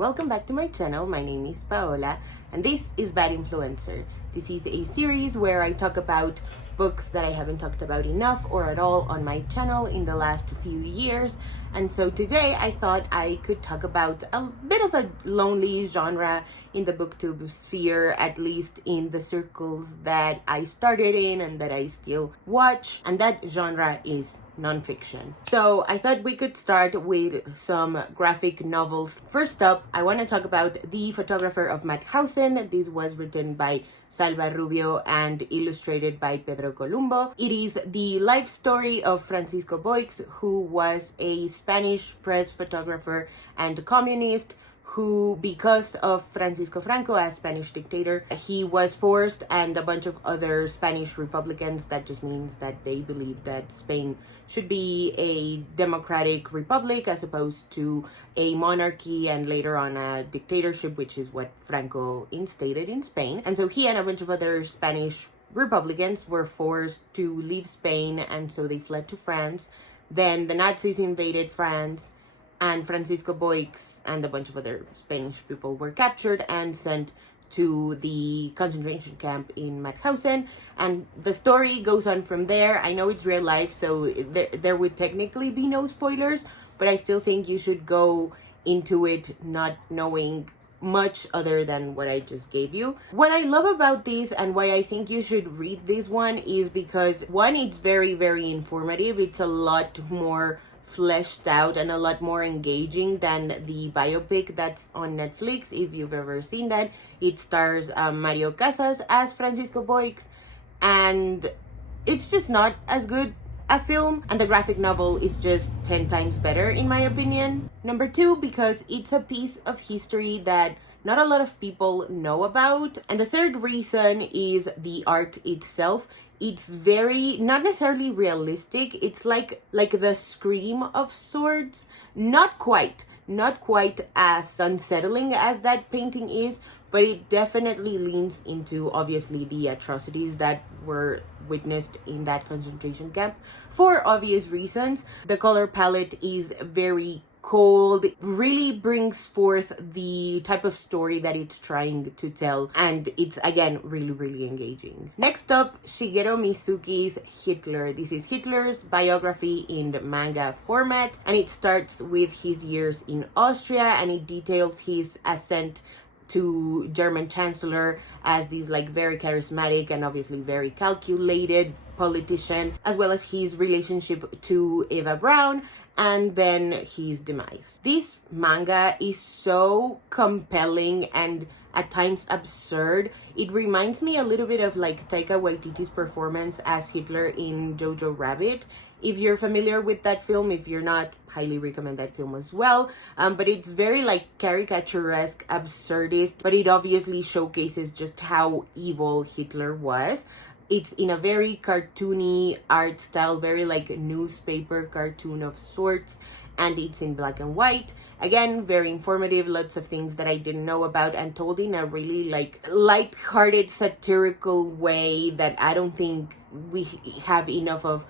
welcome back to my channel. My name is Paola and this is Bad Influencer. This is a series where I talk about books that I haven't talked about enough or at all on my channel in the last few years. And so today I thought I could talk about a bit of a lonely genre in the booktube sphere, at least in the circles that I started in and that I still watch, and that genre is nonfiction. So I thought we could start with some graphic novels. First up, I want to talk about The Photographer of Mauthausen. This was written by Salva Rubio and illustrated by Pedro Columbo. It is the life story of Francisco Boix, who was a Spanish press photographer and communist who, because of Francisco Franco as Spanish dictator, he was forced, and a bunch of other Spanish Republicans, that just means that they believe that Spain should be a democratic republic as opposed to a monarchy and later on a dictatorship, which is what Franco instated in Spain. And so he and a bunch of other Spanish Republicans were forced to leave Spain, and so they fled to France. Then the Nazis invaded France, and Francisco Boix and a bunch of other Spanish people were captured and sent to the concentration camp in Mauthausen. And the story goes on from there. I know it's real life, so there would technically be no spoilers, but I still think you should go into it not knowing much other than what I just gave you. What I love about this and why I think you should read this one is because, one, it's very, very informative. It's a lot more fleshed out and a lot more engaging than the biopic that's on Netflix, if you've ever seen that. It stars Mario Casas as Francisco Boix, and it's just not as good a film, and the graphic novel is just 10 times better in my opinion. Number two, because it's a piece of history that not a lot of people know about. And the third reason is the art itself. It's very, not necessarily realistic. It's like the Scream of sorts. Not quite as unsettling as that painting is, but it definitely leans into, obviously, the atrocities that were witnessed in that concentration camp for obvious reasons. The color palette is very cold, really brings forth the type of story that it's trying to tell, and it's again really engaging. Next up, Shigeru Mizuki's Hitler. This is Hitler's biography in the manga format, and it starts with his years in Austria, and it details his ascent to German Chancellor as this very charismatic and obviously very calculated politician, as well as his relationship to Eva Braun and then his demise. This manga is so compelling and at times absurd. It reminds me a little bit of Taika Waititi's performance as Hitler in Jojo Rabbit. If you're familiar with that film, if you're not, highly recommend that film as well. But it's very caricaturesque, absurdist, but it obviously showcases just how evil Hitler was. It's in a very cartoony art style, very newspaper cartoon of sorts, and it's in black and white. Again, very informative, lots of things that I didn't know about, and told in a really light-hearted, satirical way that I don't think we have enough of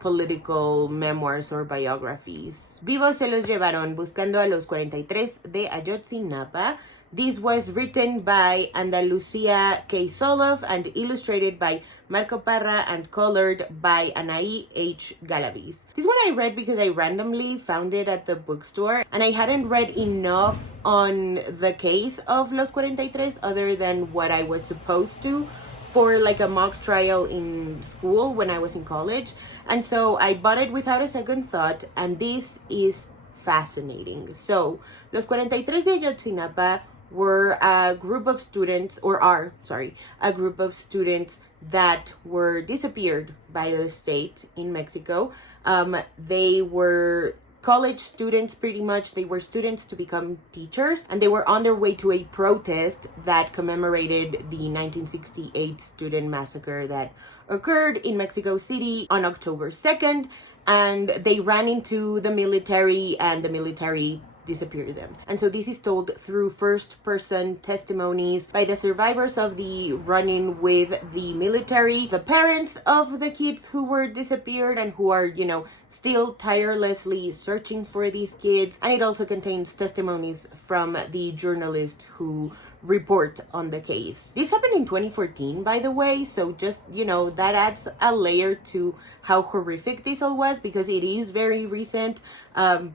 political memoirs or biographies. Vivos se los llevaron buscando a los 43 de Ayotzinapa. This was written by Andalucia K. Soloff and illustrated by Marco Parra and colored by Anaí H. Galaviz. This one I read because I randomly found it at the bookstore, and I hadn't read enough on the case of Los 43 other than what I was supposed to for a mock trial in school when I was in college. And so I bought it without a second thought, and this is fascinating. So, Los 43 de Ayotzinapa were a group of students, a group of students that were disappeared by the state in Mexico. They were college students, pretty much. They were students to become teachers, and they were on their way to a protest that commemorated the 1968 student massacre that occurred in Mexico City on October 2nd, and they ran into the military, and the military disappear them. And so this is told through first-person testimonies by the survivors of the run-in with the military, the parents of the kids who were disappeared and who are, still tirelessly searching for these kids. And it also contains testimonies from the journalists who report on the case. This happened in 2014, by the way, so just, that adds a layer to how horrific this all was, because it is very recent.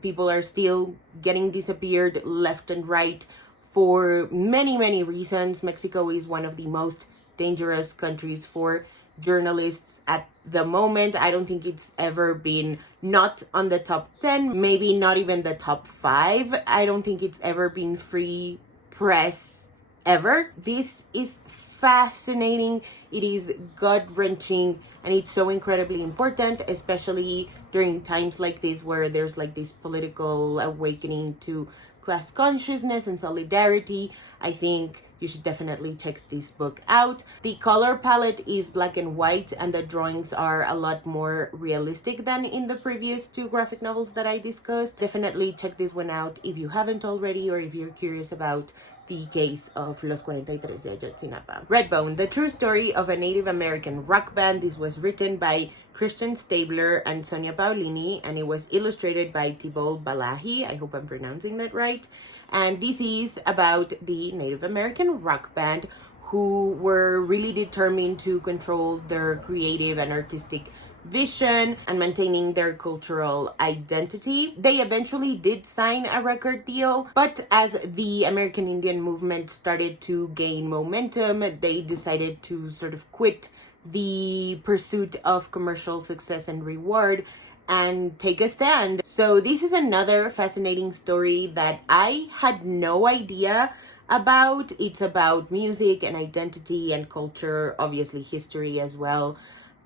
People are still getting disappeared left and right for many, many reasons. Mexico is one of the most dangerous countries for journalists at the moment. I don't think it's ever been not on the top 10, maybe not even the top 5. I don't think it's ever been free press ever. This is fascinating. It is gut-wrenching, and it's so incredibly important, especially during times like this where there's like this political awakening to class consciousness and solidarity. I think you should definitely check this book out. The color palette is black and white, and the drawings are a lot more realistic than in the previous 2 graphic novels that I discussed. Definitely check this one out if you haven't already, or if you're curious about the case of Los 43 de Ayotzinapa. Redbone, the true story of a Native American rock band. This was written by Christian Stabler and Sonia Paolini, and it was illustrated by Thibault Balahi. I hope I'm pronouncing that right. And this is about the Native American rock band who were really determined to control their creative and artistic vision and maintaining their cultural identity. They eventually did sign a record deal, but as the American Indian movement started to gain momentum, they decided to sort of quit the pursuit of commercial success and reward and take a stand. So this is another fascinating story that I had no idea about. It's about music and identity and culture, obviously history as well.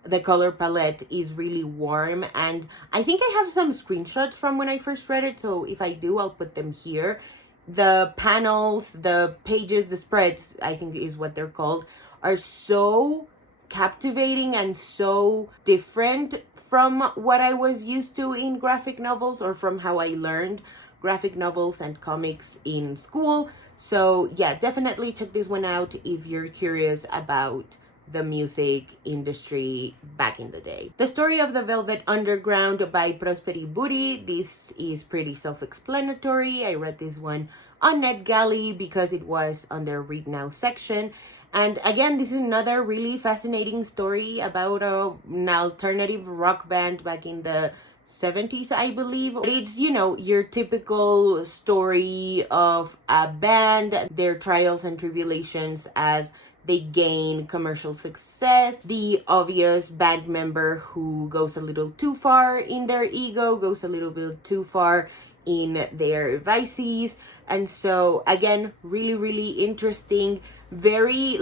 The color palette is really warm, and I think I have some screenshots from when I first read it, so if I do, I'll put them here. The panels, the pages, the spreads, I think is what they're called, are so captivating and so different from what I was used to in graphic novels, or from how I learned graphic novels and comics in school. So yeah, definitely check this one out if you're curious about the music industry back in the day. The Story of the Velvet Underground by Prosperi Buri. This is pretty self-explanatory. I read this one on NetGalley because it was on their Read Now section. And again, this is another really fascinating story about an alternative rock band back in the 70s, I believe. It's, your typical story of a band, their trials and tribulations as they gain commercial success, the obvious band member who goes a little too far in their ego, goes a little bit too far in their vices. And so again, really, really interesting, very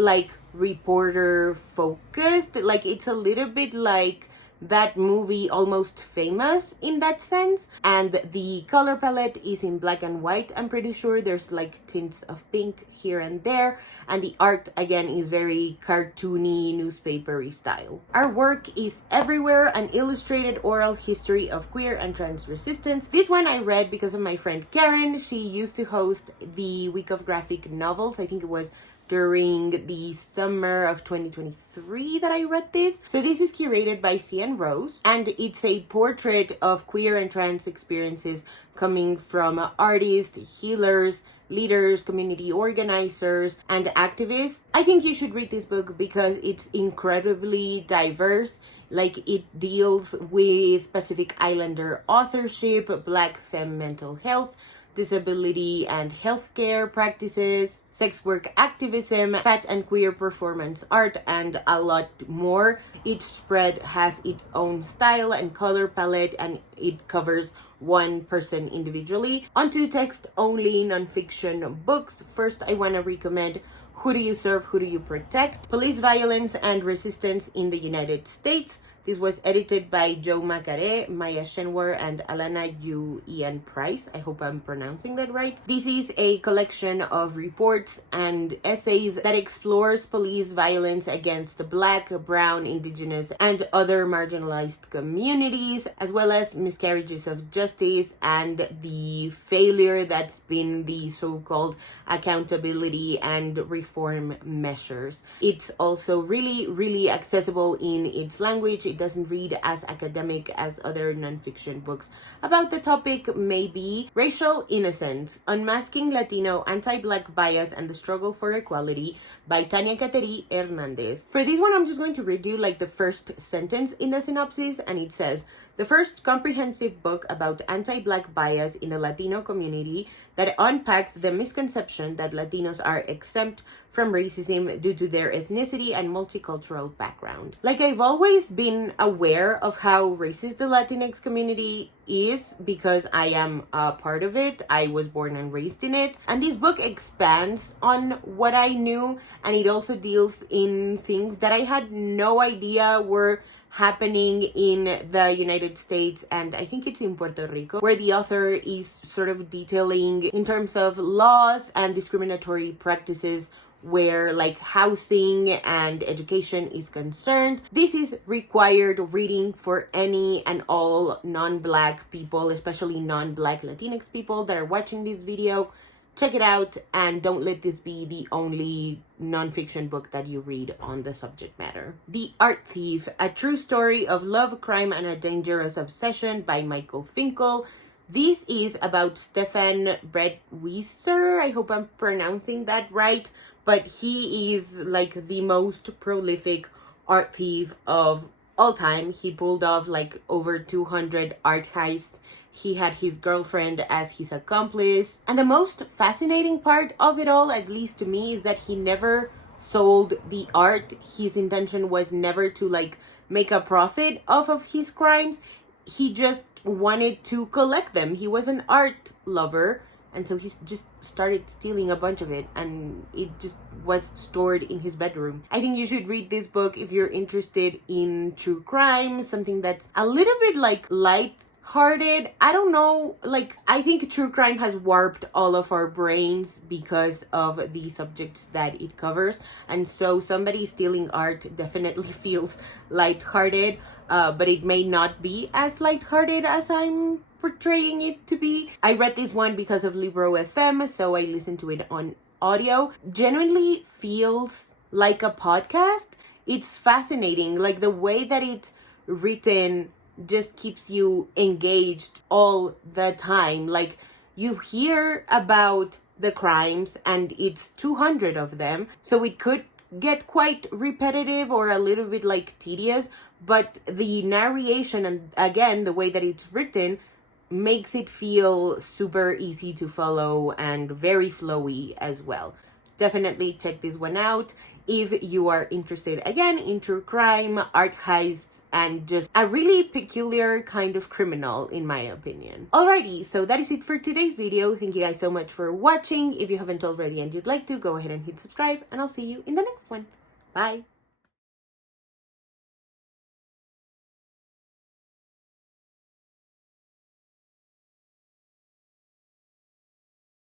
reporter focused. It's a little bit like that movie Almost Famous in that sense. And the color palette is in black and white. I'm pretty sure there's tints of pink here and there. And the art, again, is very cartoony, newspapery style. Our work is everywhere, an illustrated oral history of queer and trans resistance. This one I read because of my friend Karen. She used to host the Week of Graphic Novels. I think it was during the summer of 2023 that I read this. So this is curated by CN Rose, and it's a portrait of queer and trans experiences coming from artists, healers, leaders, community organizers, and activists. I think you should read this book because it's incredibly diverse. It deals with Pacific Islander authorship, Black femme mental health, disability and healthcare practices, sex work activism, fat and queer performance art, and a lot more. Each spread has its own style and color palette, and it covers one person individually. Onto text-only nonfiction books. First, I want to recommend Who Do You Serve, Who Do You Protect? Police Violence and Resistance in the United States, This was edited by Joe Macare, Maya Shenwar, and Alana Yu Price. I hope I'm pronouncing that right. This is a collection of reports and essays that explores police violence against Black, Brown, Indigenous, and other marginalized communities, as well as miscarriages of justice and the failure that's been the so-called accountability and reform measures. It's also really accessible in its language. It doesn't read as academic as other nonfiction books about the topic may be. Racial Innocence, Unmasking Latino Anti-Black Bias and the Struggle for Equality by Tania Cateri Hernandez. For this one, I'm just going to read you like the first sentence in the synopsis, and it says, the first comprehensive book about anti-Black bias in the Latino community that unpacks the misconception that Latinos are exempt from racism due to their ethnicity and multicultural background. Like, I've always been aware of how racist the Latinx community is because I am a part of it. I was born and raised in it. And this book expands on what I knew, and it also deals in things that I had no idea were happening in the United States, and I think it's in Puerto Rico, where the author is sort of detailing in terms of laws and discriminatory practices where like housing and education is concerned. This is required reading for any and all non-Black people, especially non-Black Latinx people that are watching this video. Check it out, and don't let this be the only nonfiction book that you read on the subject matter. The Art Thief, A True Story of Love, Crime, and a Dangerous Obsession by Michael Finkel. This is about Stefan Brettwieser. I hope I'm pronouncing that right, but he is like the most prolific art thief of all time. He pulled off like over 200 art heists. He had his girlfriend as his accomplice. And the most fascinating part of it all, at least to me, is that he never sold the art. His intention was never to like make a profit off of his crimes. He just wanted to collect them. He was an art lover, and so he just started stealing a bunch of it, and it just was stored in his bedroom. I think you should read this book if you're interested in true crime, something that's a little bit like light-hearted. I don't know, like, I think true crime has warped all of our brains because of the subjects that it covers, and so somebody stealing art definitely feels light-hearted, but it may not be as light-hearted as I'm portraying it to be. I read this one because of Libro FM, so I listened to it on audio. Genuinely feels like a podcast. It's fascinating, like the way that it's written just keeps you engaged all the time. Like, you hear about the crimes and it's 200 of them, so it could get quite repetitive or a little bit like tedious, but the narration and again the way that it's written makes it feel super easy to follow and very flowy as well. Definitely check this one out if you are interested again in true crime, art heists, and just a really peculiar kind of criminal, in my opinion. Alrighty, so that is it for today's video. Thank you guys so much for watching. If you haven't already and you'd like to, go ahead and hit subscribe, and I'll see you in the next one. Bye!